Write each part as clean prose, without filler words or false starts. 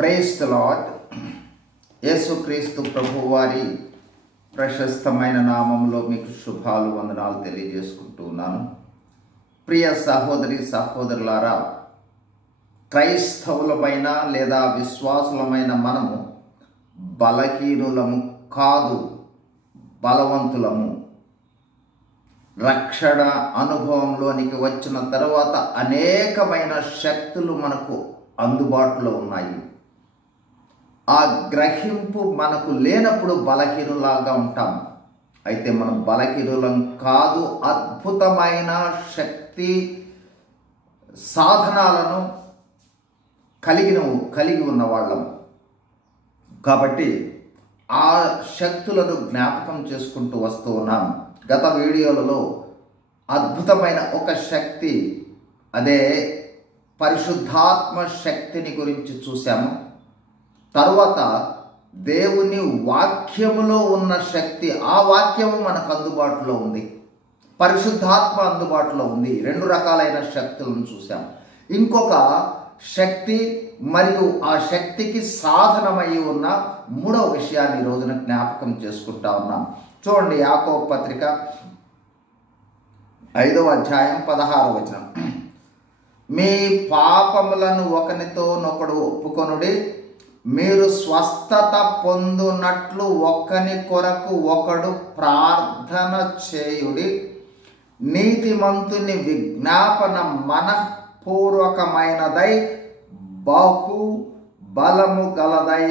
Praise the lord. యేసుక్రీస్తు ప్రభువారి ప్రశస్తమైన నామంలో మీకు శుభాలు వందనాలు తెలియజేసుకుంటూ ఉన్నాను. ప్రియ సహోదరి సహోదరులారా, క్రైస్తవులమైన లేదా విశ్వాసులమైన మనము బలహీనులము కాదు, బలవంతులము. రక్షణ అనుభవంలోనికి వచ్చిన తర్వాత అనేకమైన శక్తులు మనకు అందుబాటులో ఉన్నాయి. ఆ గ్రహింపు మనకు లేనప్పుడు బలహీనులాగా ఉంటాం. అయితే మనం బలహీనులం కాదు, అద్భుతమైన శక్తి సాధనాలను కలిగి ఉన్న వాళ్ళం. కాబట్టి ఆ శక్తులను జ్ఞాపకం చేసుకుంటూ వస్తూ ఉన్నాం. గత వీడియోలలో అద్భుతమైన ఒక శక్తి, అదే పరిశుద్ధాత్మ శక్తిని గురించి చూసాము. తరువాత దేవుని వాక్యములో ఉన్న శక్తి, ఆ వాక్యము మనకు అందుబాటులో ఉంది, పరిశుద్ధాత్మ అందుబాటులో ఉంది. రెండు రకాలైన శక్తులను చూసాం. ఇంకొక శక్తి మరియు ఆ శక్తికి సాధనమై ఉన్న మూడవ విషయాన్ని ఈ రోజున జ్ఞాపకం చేసుకుంటా ఉన్నాం. చూడండి, యాకోబు పత్రిక 5వ అధ్యాయం 16వ వచనం. మీ పాపములను ఒకనితోనొకడు ఒప్పుకొనుడి, మీరు స్వస్థత పొందునట్లు ఒకని కొరకు ఒకడు ప్రార్థన చేయుడి. నీతిమంతుని విజ్ఞాపన మనఃపూర్వకమైనదై బహు బలము గలదై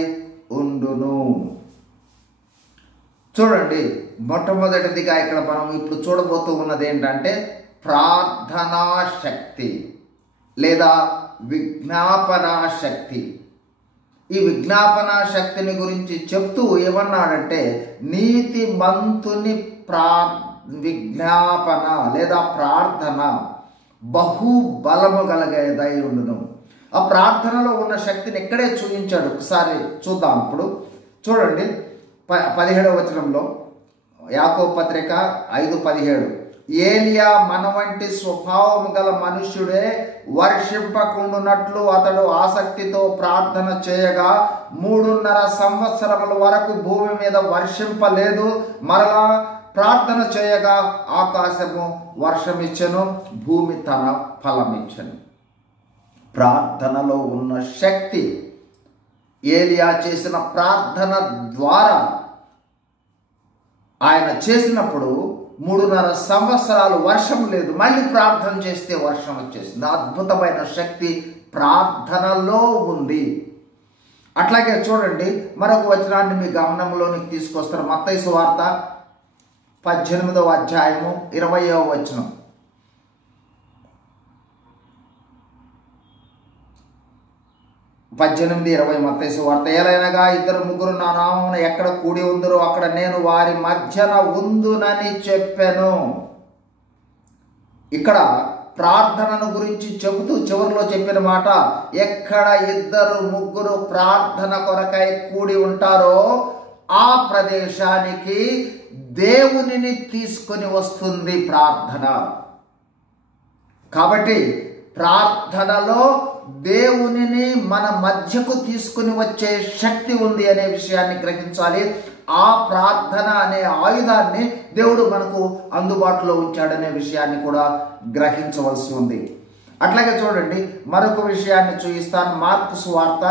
ఉండును. చూడండి, మొట్టమొదటిదిగా ఇక్కడ మనం ఇప్పుడు చూడబోతూ ఉన్నది ఏంటంటే ప్రార్థనా శక్తి లేదా విజ్ఞాపనా శక్తి. ఈ విజ్ఞాపన శక్తిని గురించి చెప్తూ ఏమన్నాడంటే, నీతిమంతుని విజ్ఞాపన లేదా ప్రార్థన బహు బలము గలగేదై ఉండును. ఆ ప్రార్థనలో ఉన్న శక్తిని ఇక్కడే చూపించాడు. ఒకసారి చూద్దాం. ఇప్పుడు చూడండి, 17వ వచనంలో యాకోబు పత్రిక 5:17. ఏలియా మన వంటి స్వభావం గల మనుష్యుడే వర్షింపకుండునట్లు అతడు ఆసక్తితో ప్రార్థన చేయగా 3.5 సంవత్సరముల వరకు భూమి మీద వర్షింపలేదు. మరలా ప్రార్థన చేయగా ఆకాశము వర్షమిచ్చెను, భూమి తన ఫలమిచ్చెను. ప్రార్థనలో ఉన్న శక్తి, ఏలియా చేసిన ప్రార్థన ద్వారా ఆయన చేసినప్పుడు 3.5 సంవత్సరాలు వర్షం లేదు, మళ్ళీ ప్రార్థన చేస్తే వర్షం వచ్చేసింది. అద్భుతమైన శక్తి ప్రార్థనలో ఉంది. అట్లాగే చూడండి, మరొక వచనాన్ని మీ గమనంలోనికి తీసుకొస్తారు. మత్తయి సువార్త 18వ అధ్యాయము 20వ వచనం. 18:20 మత్తయి సువార్త. ఏలైనగా 2-3 నా నామమున ఎక్కడ కూడి ఉందరో అక్కడ నేను వారి మధ్యన ఉందునని చెప్పాను. ఇక్కడ ప్రార్థనను గురించి చెబుతూ చివరిలో చెప్పిన మాట, ఎక్కడ 2-3 ప్రార్థన కొరకై కూడి ఉంటారో ఆ ప్రదేశానికి దేవునిని తీసుకొని వస్తుంది ప్రార్థన. కాబట్టి ప్రార్థనలో దేవునిని మన మధ్యకు తీసుకుని వచ్చే శక్తి ఉంది అనే విషయాన్ని గ్రహించాలి. ఆ ప్రార్థన అనే ఆయుధాన్ని దేవుడు మనకు అందుబాటులో ఉంచాడనే విషయాన్ని కూడా గ్రహించవలసి ఉంది. అట్లాగే చూడండి, మరొక విషయాన్ని చూపిస్తాను. మార్కు సువార్త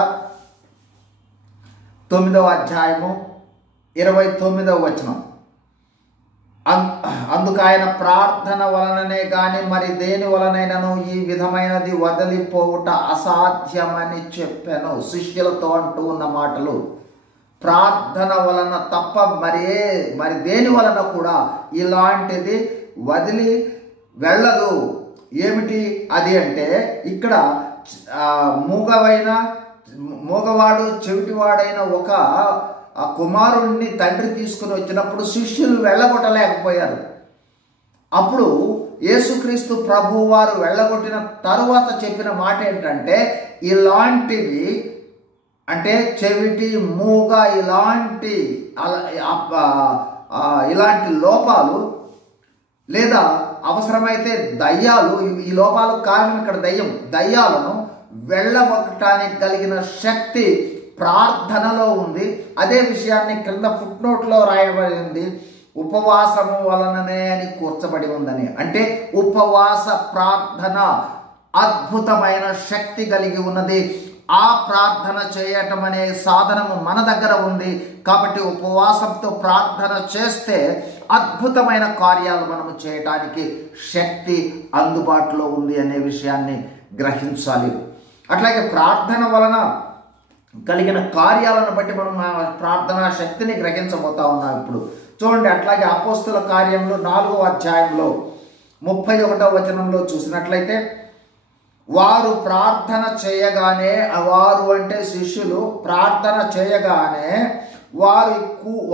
9వ అధ్యాయము 29వ వచనం. అందుకు ఆయన ప్రార్థన వలననే గాని మరి దేని వలనైనను ఈ విధమైనది వదిలిపోవుట అసాధ్యమని చెప్పాను. శిష్యులతో అంటూ ఉన్న మాటలు. ప్రార్థన వలన తప్ప మరి దేని వలన కూడా ఇలాంటిది వదిలి వెళ్ళదు. ఏమిటి అది అంటే, ఇక్కడ మూగవాడు చెవిటివాడైన ఒక ఆ కుమారుణ్ణి తండ్రి తీసుకుని వచ్చినప్పుడు శిష్యులు వెళ్ళగొట్టలేకపోయారు. అప్పుడు యేసుక్రీస్తు ప్రభువు వారు వెళ్ళగొట్టిన తరువాత చెప్పిన మాట ఏంటంటే, ఇలాంటివి అంటే చెవిటి, మూగ, ఇలాంటి లోపాలు లేదా అవసరమైతే దయ్యాలు, ఈ లోపాలకు కారణం ఇక్కడ దయ్యాలను వెళ్ళగొట్టడానికి కలిగిన శక్తి ప్రార్థనలో ఉంది. అదే విషయాన్ని క్రింద ఫుట్నోట్లో రాయబడింది, ఉపవాసము వలననే అని కూర్చబడి ఉందని. అంటే ఉపవాస ప్రార్థన అద్భుతమైన శక్తి కలిగి ఉన్నది. ఆ ప్రార్థన చేయటం అనే సాధనము మన దగ్గర ఉంది. కాబట్టి ఉపవాసంతో ప్రార్థన చేస్తే అద్భుతమైన కార్యాలు మనము చేయటానికి శక్తి అందుబాటులో ఉంది అనే విషయాన్ని గ్రహించాలి. అట్లాగే ప్రార్థన వలన కలిగిన కార్యాలను బట్టి మనం ప్రార్థనా శక్తిని గ్రహించబోతా ఉన్నాం. ఇప్పుడు చూడండి, అట్లాగే అపోస్తుల కార్యములు 4వ అధ్యాయంలో 31వ వచనంలో చూసినట్లయితే, వారు ప్రార్థన చేయగానే, వారు అంటే శిష్యులు ప్రార్థన చేయగానే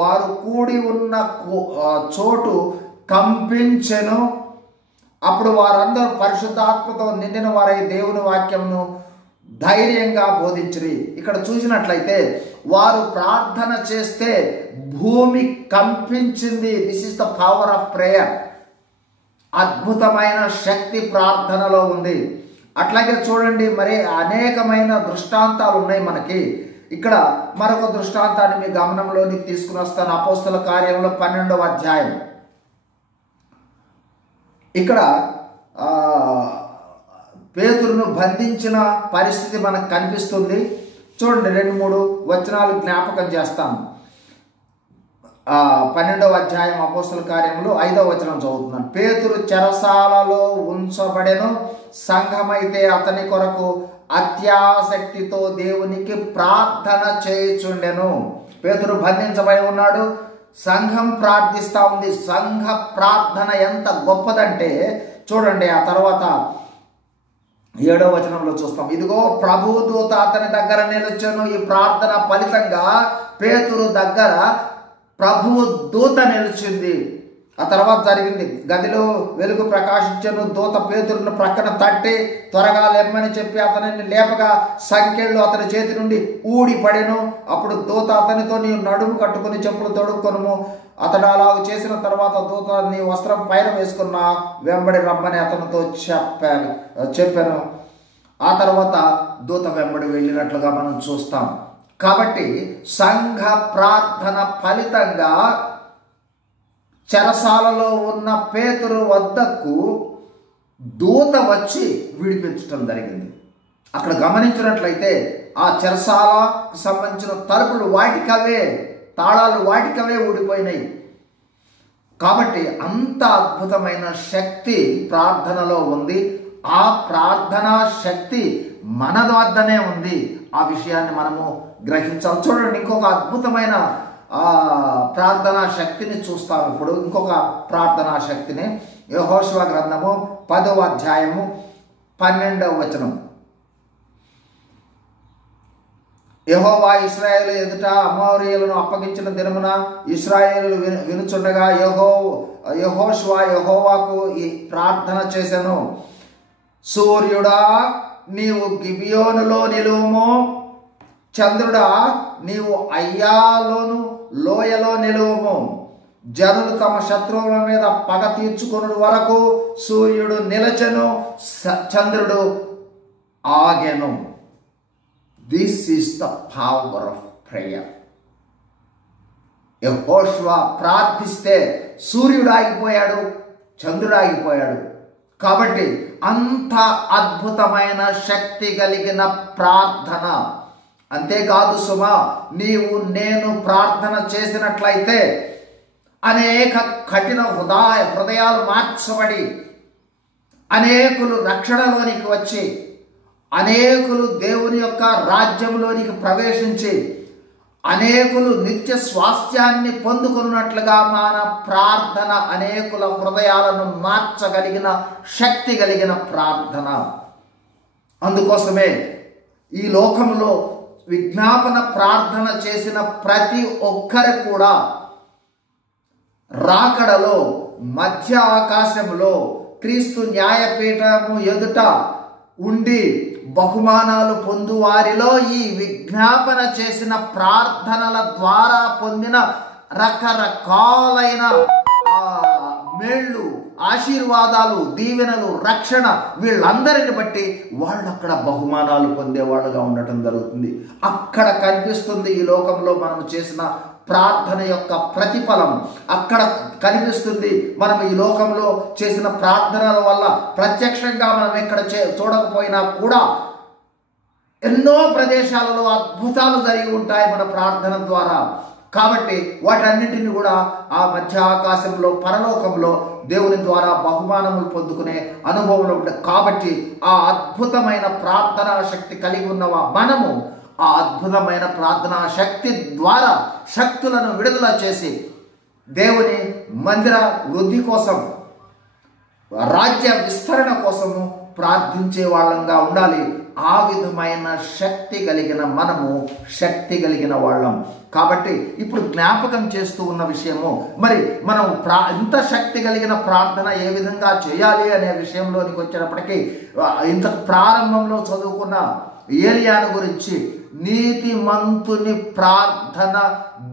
వారు కూడి ఉన్న చోటు కంపించెను. అప్పుడు వారందరూ పరిశుద్ధాత్మతో నిండిన వారై దేవుని వాక్యమును ధైర్యంగా బోధించిరి. ఇక్కడ చూసినట్లయితే వారు ప్రార్థన చేస్తే భూమి కంపించింది. This is the power of prayer. అద్భుతమైన శక్తి ప్రార్థనలో ఉంది. అట్లాగే చూడండి, మరి అనేకమైన దృష్టాంతాలు ఉన్నాయి మనకి. ఇక్కడ మరొక దృష్టాంతాన్ని మీ గమనంలోనికి తీసుకుని వస్తాను. అపోస్తల కార్యంలో 12వ అధ్యాయం. ఇక్కడ పేతురును బంధించిన పరిస్థితి మనకు కనిపిస్తుంది. చూడండి, 2-3 వచనాలు జ్ఞాపకం చేస్తాను. 12వ అధ్యాయం అపోస్తల కార్యములు 5వ వచనం చదువుతున్నాను. పేతురు చెరసాలలో ఉంచబడెను, సంఘమైతే అతని కొరకు అత్యాసక్తితో దేవునికి ప్రార్థన చేయుచుండెను. పేతురు బంధించబడి ఉన్నాడు, సంఘం ప్రార్థిస్తూ ఉంది. సంఘ ప్రార్థన ఎంత గొప్పదంటే చూడండి, ఆ తర్వాత 7వ వచనంలో చూస్తాం. ఇదిగో ప్రభు దూత అతని దగ్గర నిలుచెను. ఈ ప్రార్థన ఫలితంగా పేతురు దగ్గర ప్రభువు దూత నిలిచింది. ఆ తర్వాత జరిగింది, గదిలో వెలుగు ప్రకాశించను. దూత పేతురును ప్రక్కన తట్టి త్వరగా లెమ్మని చెప్పి అతనిని లేపగా సంకెళ్ళు అతని చేతి నుండి ఊడిపడెను. అప్పుడు దూత అతనితో, నీవు నడుము కట్టుకుని చెప్పులు తొడుక్కొనుము. అతడు అలాగ చేసిన తర్వాత దూత, నీ వస్త్రం పైన వేసుకున్న వెంబడి రమ్మని అతనితో చెప్పాను. ఆ తర్వాత దూత వెంబడి వెళ్ళినట్లుగా మనం చూస్తాం. కాబట్టి సంఘ ప్రార్థన ఫలితంగా చెరసాలలో ఉన్న పేతురు వద్దకు దూత వచ్చి విడిపించడం జరిగింది. అక్కడ గమనించినట్లయితే ఆ చెరసాలకు సంబంధించిన తలుపులు వాటికవే, తాళాలు వాటికవే ఊడిపోయినాయి. కాబట్టి అంత అద్భుతమైన శక్తి ప్రార్థనలో ఉంది. ఆ ప్రార్థనా శక్తి మన వద్దనే ఉంది. ఆ విషయాన్ని మనము గ్రహించాలి. చూడండి, ఇంకొక అద్భుతమైన ప్రార్థనా శక్తిని చూస్తాం. ఇప్పుడు ఇంకొక ప్రార్థనా శక్తిని యెహోషువ గ్రంథము 10వ అధ్యాయము 12వ వచనం. యెహోవా ఇశ్రాయేలు ఎదుట అమోరీయులను అప్పగించిన దినమున ఇశ్రాయేలు వినుచుండగా యెహోషువ యెహోవాకు ఈ ప్రార్థన చేసెను. సూర్యుడా, నీవు గిబియోనులో నిలువుము. చంద్రుడా, నీవు అయ్యాలోను లోయలో నిలువుము. జనులు తమ శత్రువుల మీద పగ తీర్చుకొనుడు వరకు సూర్యుడు నిలచెను, చంద్రుడు ఆగెను. This is the power of prayer. యెహోషువ ప్రార్థిస్తే సూర్యుడు ఆగిపోయాడు, చంద్రుడు ఆగిపోయాడు. కాబట్టి అంత అద్భుతమైన శక్తి కలిగిన ప్రార్థన. అంతేకాదు సుమా, నీవు నేను ప్రార్థన చేసినట్లయితే అనేక కఠిన హృదయాలు మార్చబడి అనేకులు రక్షణలోనికి వచ్చి అనేకులు దేవుని యొక్క రాజ్యంలోనికి ప్రవేశించి అనేకులు నిత్య స్వాస్థ్యాన్ని పొందుకున్నట్లుగా మన ప్రార్థన అనేకుల హృదయాలను మార్చగలిగిన శక్తి కలిగిన ప్రార్థన. అందుకోసమే ఈ లోకంలో విజ్ఞాపన ప్రార్థన చేసిన ప్రతి ఒక్కరు కూడా రాకడలో మధ్య ఆకాశంలో క్రీస్తు న్యాయపీఠము ఎదుట ఉండి బహుమానాలు పొందు వారిలో ఈ విజ్ఞాపన చేసిన ప్రార్థనల ద్వారా పొందిన రకరకాలైన మేళ్ళు, ఆశీర్వాదాలు, దీవెనలు, రక్షణ వీళ్ళందరిని బట్టి వాళ్ళు అక్కడ బహుమానాలు పొందేవాళ్ళుగా ఉండటం జరుగుతుంది. అక్కడ కనిపిస్తుంది ఈ లోకంలో మనం చేసిన ప్రార్థన యొక్క ప్రతిఫలం. అక్కడ కనిపిస్తుంది మనం ఈ లోకంలో చేసిన ప్రార్థనల వల్ల ప్రత్యక్షంగా మనం ఎక్కడ చూడకపోయినా కూడా ఎన్నో ప్రదేశాలలో అద్భుతాలు జరిగి ఉంటాయి మన ప్రార్థన ద్వారా. కాబట్టి వాటన్నిటిని కూడా ఆ మధ్య ఆకాశంలో, పరలోకంలో దేవుని ద్వారా బహుమానములు పొందుకునే అనుభవంలో ఉంటాయి. కాబట్టి ఆ అద్భుతమైన ప్రార్థనా శక్తి కలిగి ఉన్నవా మనము ఆ అద్భుతమైన ప్రార్థనా శక్తి ద్వారా శక్తులను విడుదల చేసి దేవుని మందిర వృద్ధి కోసం, రాజ్య విస్తరణ కోసము ప్రార్థించే వాళ్ళంగా ఉండాలి. ఆ విధమైన శక్తి కలిగిన మనము శక్తి కలిగిన వాళ్ళం. కాబట్టి ఇప్పుడు జ్ఞాపకం చేస్తూ ఉన్న విషయము, మరి మనం ఇంత శక్తి కలిగిన ప్రార్థన ఏ విధంగా చేయాలి అనే విషయంలోనికి వచ్చినప్పటికీ ఇంత ప్రారంభంలో చదువుకున్న ఏలియాను గురించి, నీతిమంతుని ప్రార్థన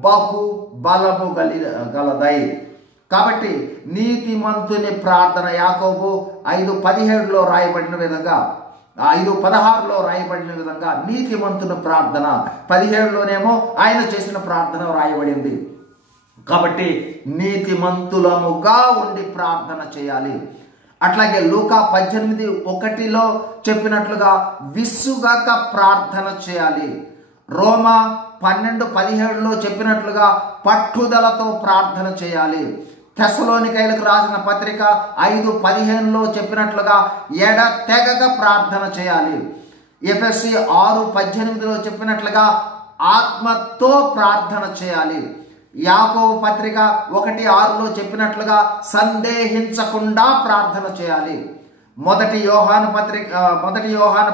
బహు బలము గలదై. కాబట్టి నీతిమంతుని ప్రార్థన యాకోబు 5:17లో రాయబడిన విధంగా, 5:16లో రాయబడిన విధంగా నీతిమంతుని ప్రార్థన, 17లోనేమో ఆయన చేసిన ప్రార్థన రాయబడింది. కాబట్టి నీతిమంతులముగా ఉండి ప్రార్థన చేయాలి. అట్లాగే లూకా 18:1లో చెప్పినట్లుగా విసుగక ప్రార్థన చేయాలి. రోమా 12:17లో చెప్పినట్లుగా పట్టుదలతో ప్రార్థన చేయాలి. తెస్సలోనికైలకు రాసిన పత్రిక 5:15లో చెప్పినట్లుగా ఎడతెగక ప్రార్థన చేయాలి. ఎఫెసీ 6:18లో చెప్పినట్లుగా ఆత్మతో ప్రార్థన చేయాలి. యాకోబు పత్రిక 1:6లో చెప్పినట్లుగా సందేహించకుండా ప్రార్థన చేయాలి. మొదటి యోహాను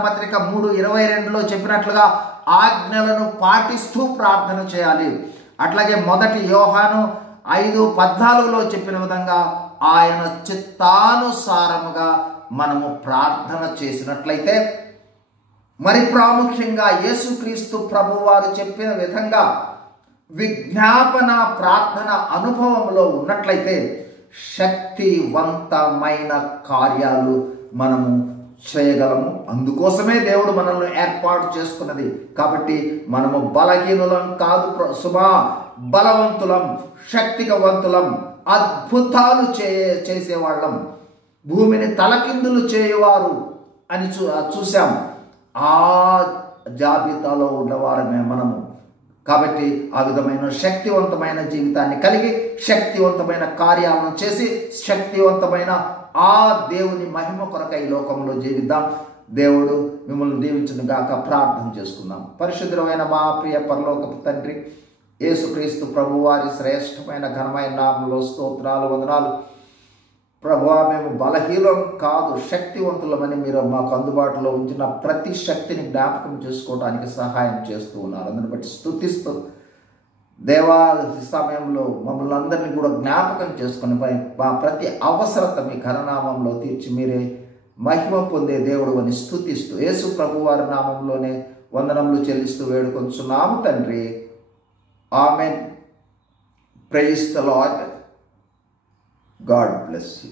పత్రిక 3:22లో చెప్పినట్లుగా ఆజ్ఞలను పాటిస్తూ ప్రార్థన చేయాలి. అట్లాగే మొదటి యోహాను 5:14లో చెప్పిన విధంగా ఆయన చిత్తానుసారముగా మనము ప్రార్థన చేసినట్లయితే, మరి ప్రాముఖ్యంగా యేసుక్రీస్తు ప్రభువారు చెప్పిన విధంగా విజ్ఞాపన ప్రార్థన అనుభవంలో ఉన్నట్లయితే శక్తివంతమైన కార్యాలు మనము చేయగలము. అందుకోసమే దేవుడు మనల్ని ఏర్పాటు చేసుకున్నది. కాబట్టి మనము బలహీనులం కాదు సుమా, బలవంతులం, శక్తివంతులం, అద్భుతాలు చేసేవాళ్ళం, భూమిని తలకిందులు చేయవారు అని చూసాం. ఆ జాబితాలో ఉన్నవారమే మనము. కాబట్టి ఆ విధమైన శక్తివంతమైన జీవితాన్ని కలిగి శక్తివంతమైన కార్యాలను చేసి శక్తివంతమైన ఆ దేవుని మహిమ కొరకై ఈ లోకంలో జీవిద్దాం. దేవుడు మిమ్మల్ని దీవించును గాక. ప్రార్థన చేసుకుందాం. పరిశుద్ధమైన మా ప్రియ పరలోకపు తండ్రి, యేసుక్రీస్తు ప్రభువారి శ్రేష్టమైన ఘనమైన నామములో స్తోత్రాలు, వందనాలు. ప్రభువా, మేము బలహీనం కాదు, శక్తివంతులమని మీరు మాకు అందుబాటులో ఉంచిన ప్రతి శక్తిని జ్ఞాపకం చేసుకోవడానికి సహాయం చేస్తూ ఉన్నారు. అందుని బట్టి స్తుతిస్తూ దేవా, సమయంలో మమ్మల్ని అందరినీ కూడా జ్ఞాపకం చేసుకుని మా ప్రతి అవసరత మీ ఘననామంలో తీర్చి మీరే మహిమ పొందే దేవుడు అని స్తుతిస్తూ యేసు ప్రభువారి నామంలోనే వందనములు చెల్లిస్తూ వేడుకొంచున్నాము తండ్రి. Amen. Praise the Lord. God bless you.